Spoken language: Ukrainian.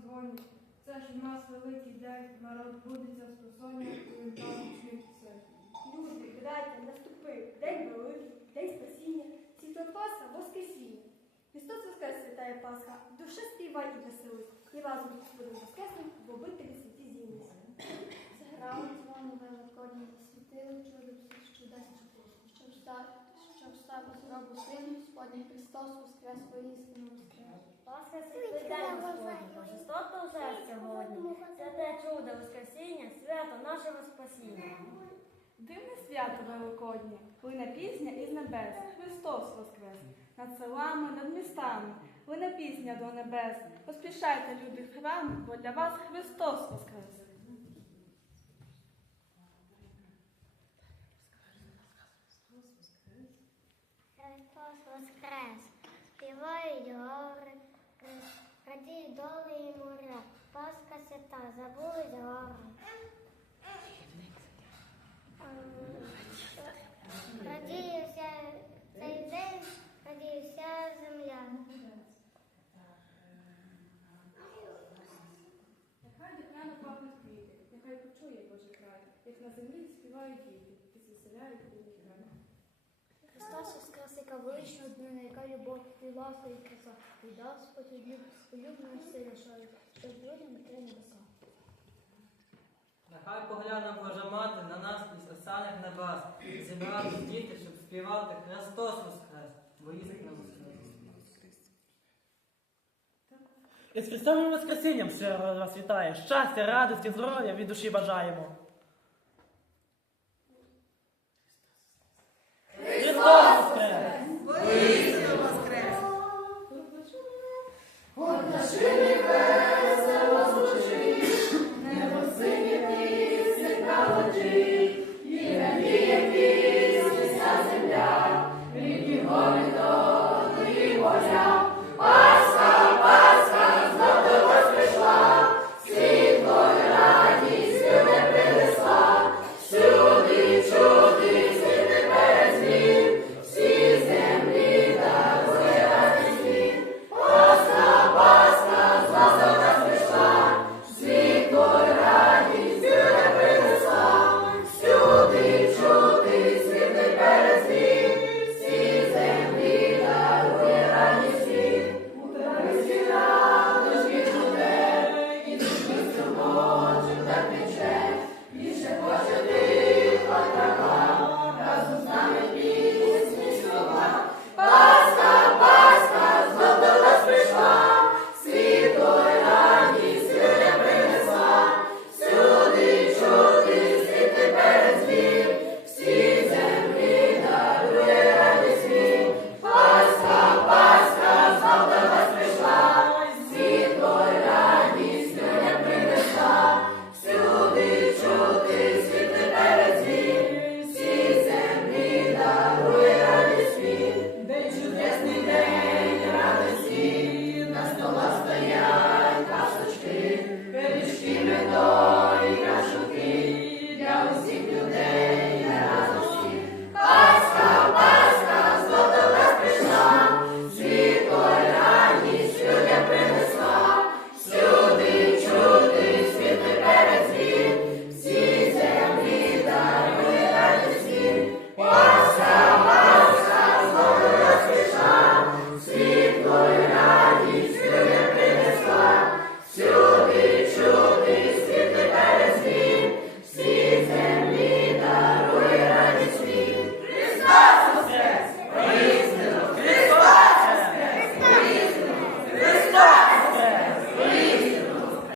дзвоні. Це ж у нас великий день, народ будеться спосоння, і там світиться. Люди, грайте, наступив день великий, день спасіння, світло Пасха, Воскресіння. Христос Воскрес, святая Пасха, душа співай і веселись, і разом з Господом Воскресним в обителі святі зіймися. Заграли дзвони великодні, засвітили чудо всіх чудес, щоб став, з гробу сину, Господній Христос воскрес, воістину воскрес. Пасха святий день Господній, Божестота уже сьогодні. Святе чудо Воскресіння, свято нашого спасіння. Дивне свято Великоднє, лине пісня із небес, Христос воскрес. Над селами, над містами, лине пісня до небес. Поспішайте, люди, в храми, бо для вас Христос воскрес. Христос воскрес, співають гори, радіють доли і моря, Пасха свята, забудуть гори. Радіє вся цей день, радіє вся земля. Нехай дитина пахнуть квіти, нехай почує Божий край, як на землі співають діти, і звеселяють рідний край. Христос воскрес, яка велична днина, яка любов, і ласка, і краса, і дав Господь люб, улюблену шаю, щоб людям йти небеса. Нехай погляне Божа мати на нас із осяних небес, зібрати діти, щоб співати Христос воскрес, воістину воскрес. І з Христовим Воскресінням все вас вітає. Щастя, радості, здоров'я від душі бажаємо. Señor.